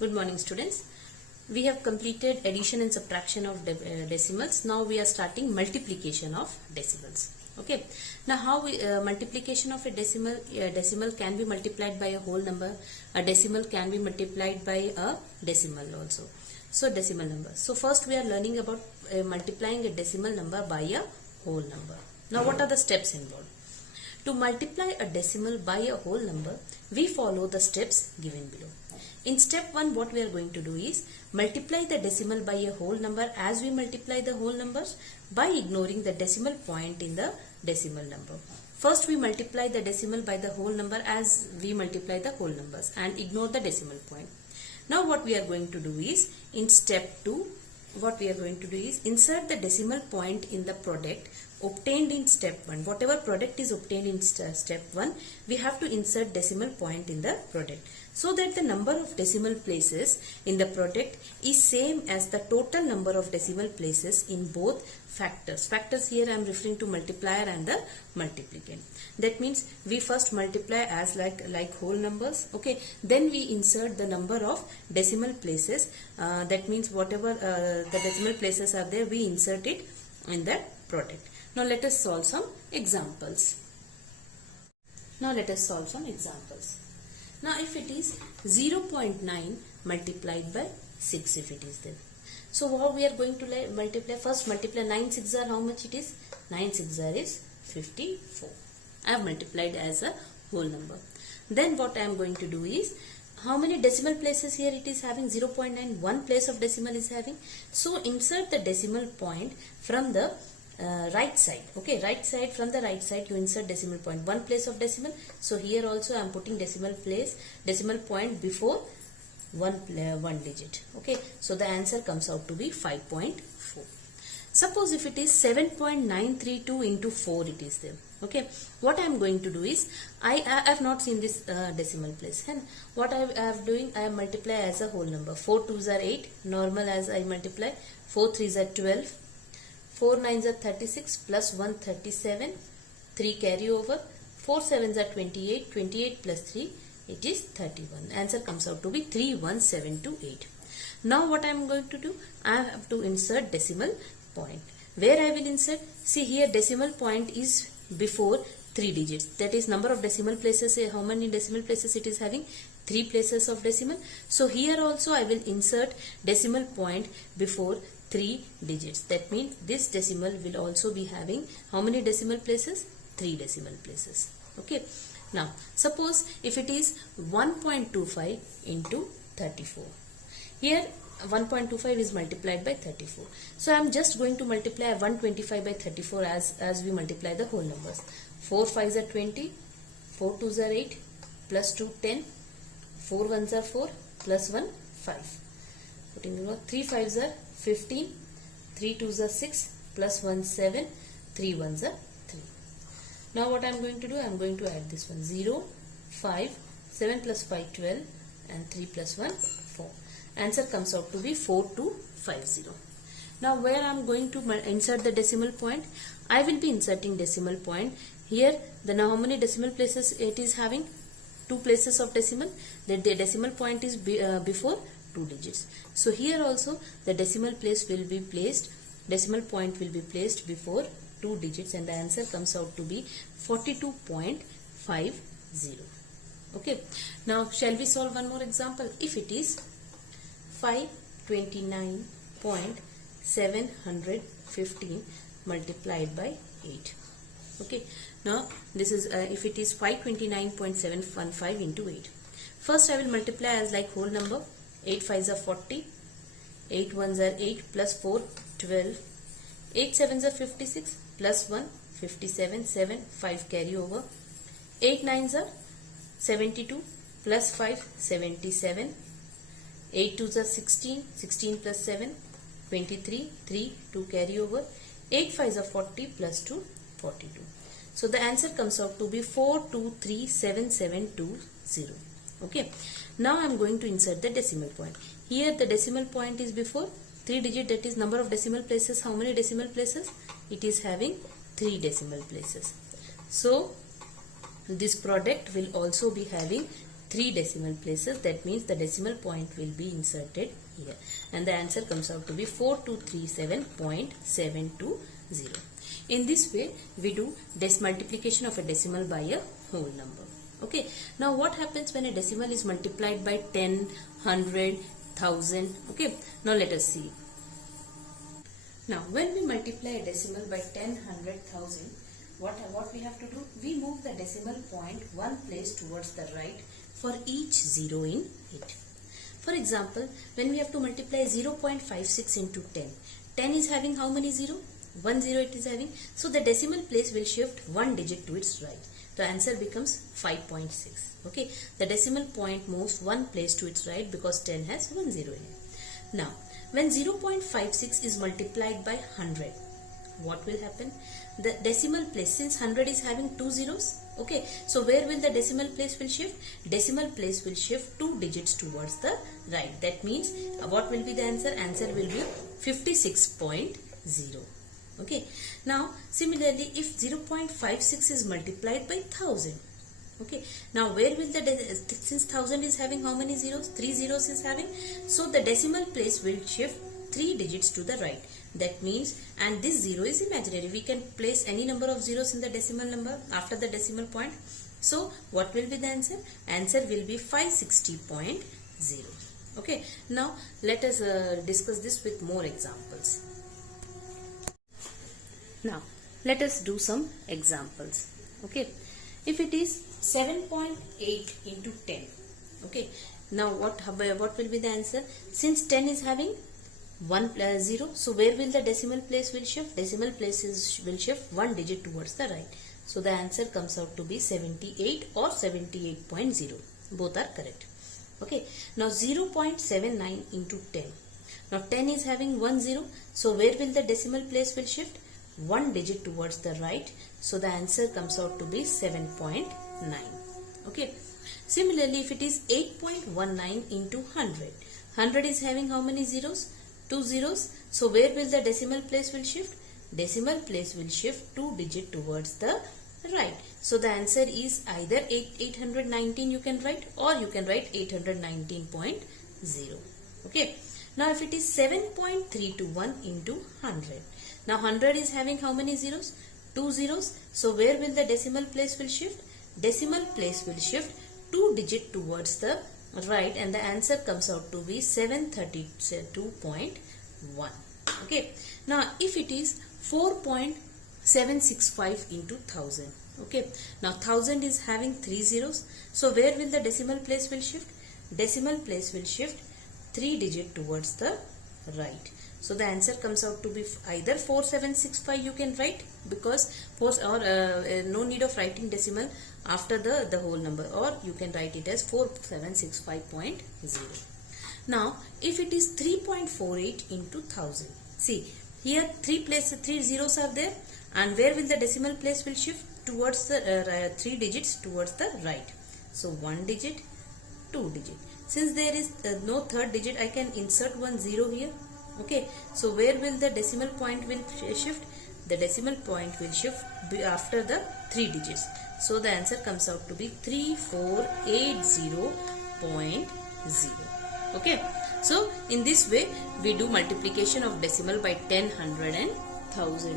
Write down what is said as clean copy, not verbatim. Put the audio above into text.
Good morning, students. We have completed addition and subtraction of decimals. Now we are starting multiplication of decimals. Okay. Now how multiplication of a decimal can be multiplied by a whole number. A decimal can be multiplied by a decimal also. So decimal number. So first we are learning about multiplying a decimal number by a whole number. Now what are the steps involved? To multiply a decimal by a whole number, we follow the steps given below. In step 1, what we are going to do is multiply the decimal by a whole number as we multiply the whole numbers by ignoring the decimal point in the decimal number. First we multiply the decimal by the whole number as we multiply the whole numbers and ignore the decimal point. Now what we are going to do is, in step 2, what we are going to do is insert the decimal point in the product obtained in step 1. Whatever product is obtained in step 1, we have to insert decimal point in the product so that the number of decimal places in the product is same as the total number of decimal places in both factors. Factors here I am referring to multiplier and the multiplicand. That means we first multiply as like whole numbers, okay, then we insert the number of decimal places, that means whatever the decimal places are there, we insert it in the product. Now let us solve some examples. Now if it is 0.9 multiplied by 6, if it is there. So how we are going to multiply? First multiply 9 6 are how much it is? 9 6 are is 54. I have multiplied as a whole number. Then what I am going to do is, how many decimal places here it is having? 0.9, one place of decimal is having. So insert the decimal point from the right side. Okay, right side, from the right side you insert decimal point, one place of decimal. So here also I am putting decimal point before one digit. Okay, so the answer comes out to be 5.4. Suppose if it is 7.932 into 4 it is there. Okay, what I am going to do is, I have not seen this decimal place, and what I am doing, I am multiply as a whole number. 4 2s are 8, normal as I multiply. 4 3s are 12, 4 9s are 36, plus 1 37, 3 carry over, 4 7s are 28, 28 plus 3 it is 31. Answer comes out to be 31728. Now what I am going to do, I have to insert decimal point. Where I will insert? See here, decimal point is before 3 digits. That is number of decimal places. How many decimal places it is having? 3 places of decimal. So here also I will insert decimal point before 3 digits. That means this decimal will also be having how many decimal places? 3 decimal places. Okay. Now suppose if it is 1.25 into 34. Here 1.25 is multiplied by 34. So I am just going to multiply 125 by 34 as we multiply the whole numbers. 4 5s are 20, 4 2s are 8, plus 2 10, 4 1s are 4, plus 1 5. Putting the 3 5s are 15, 3 2s are 6, plus 1 7, 3 1s are 3. Now what I am going to do, I am going to add this one. 0, 5, 7 plus 5 12, and 3 plus 1 4. Answer comes out to be 4250. Now where I am going to insert the decimal point, I will be inserting decimal point here. Then how many decimal places it is having? 2 places of decimal. The decimal point is before 2 digits. So here also the decimal point will be placed before 2 digits, and the answer comes out to be 42.50. Okay. Now shall we solve one more example? If it is 529.715 multiplied by 8. Okay. Now this is if it is 529.715 into 8. First I will multiply as like whole number. 8 5s are 40, 8 1s are 8, plus 4 12, 8 7s are 56, plus 1 57, 7 5 carry over, 8 9s are 72, plus 5 77, 8 2s are 16, 16 plus 7 23, 3 2 carry over, 8 5s are 40, plus 2 42. So the answer comes out to be 423770. Okay. Now I am going to insert the decimal point. Here the decimal point is before 3 digit, that is number of decimal places. How many decimal places? It is having 3 decimal places. So this product will also be having 3 decimal places. That means the decimal point will be inserted here. And the answer comes out to be 4237.720. In this way, we do multiplication of a decimal by a whole number. Okay. Now what happens when a decimal is multiplied by 10, 100, 1000? Okay. Now let us see. Now when we multiply a decimal by 10, 100, 1000, what we have to do? We move the decimal point one place towards the right for each zero in it. For example, when we have to multiply 0.56 into 10, 10 is having how many zero? 1 0 it is having. So the decimal place will shift one digit to its right. The answer becomes 5.6. Okay, the decimal point moves one place to its right because 10 has 1 0 in it. Now, when 0.56 is multiplied by 100, what will happen? The decimal place, since 100 is having 2 zeros, okay, so where will the decimal place will shift? Decimal place will shift 2 digits towards the right. That means what will be the answer? Answer will be 56.0. Okay. Now similarly, if 0.56 is multiplied by 1000, okay, now where will since 1000 is having how many zeros? 3 zeros is having, so the decimal place will shift 3 digits to the right. That means, and this 0 is imaginary, we can place any number of zeros in the decimal number after the decimal point. So what will be the answer? Answer will be 560.0. Okay. Now let us discuss this with more examples. Now let us do some examples. Okay, if it is 7.8 into 10, okay, now what will be the answer? Since 10 is having 0, so where will the decimal place will shift? Decimal places will shift one digit towards the right. So the answer comes out to be 78 or 78.0. Both are correct. Okay, now 0.79 into 10. Now 10 is having 1 0, so where will the decimal place will shift? One digit towards the right. So the answer comes out to be 7.9. Okay. Similarly, if it is 8.19 into 100, 100 is having how many zeros? 2 zeros. So where will the decimal place will shift? Decimal place will shift 2 digit towards the right. So the answer is either 819 you can write, or you can write 819.0. Okay. Now if it is 7.321 into 100. Now 100 is having how many zeros? 2 zeros. So where will the decimal place will shift? Decimal place will shift 2 digit towards the right, and the answer comes out to be 732.1. Okay. Now if it is 4.765 into 1000. Okay. Now 1000 is having 3 zeros. So where will the decimal place will shift? Decimal place will shift 3 digit towards the right. So the answer comes out to be either 4765 you can write, because no need of writing decimal after the whole number, or you can write it as 4765.0. Now if it is 3.48 into 1000, see here 3 zeros are there, and where will the decimal place will shift? Towards the 3 digits towards the right. So 1 digit, 2 digit. Since there is no third digit, I can insert 1 0 here. Okay, so where will the decimal point will shift? The decimal point will shift after the 3 digits. So the answer comes out to be 3480.0. Okay, so in this way we do multiplication of decimal by 10, 100 and 1000.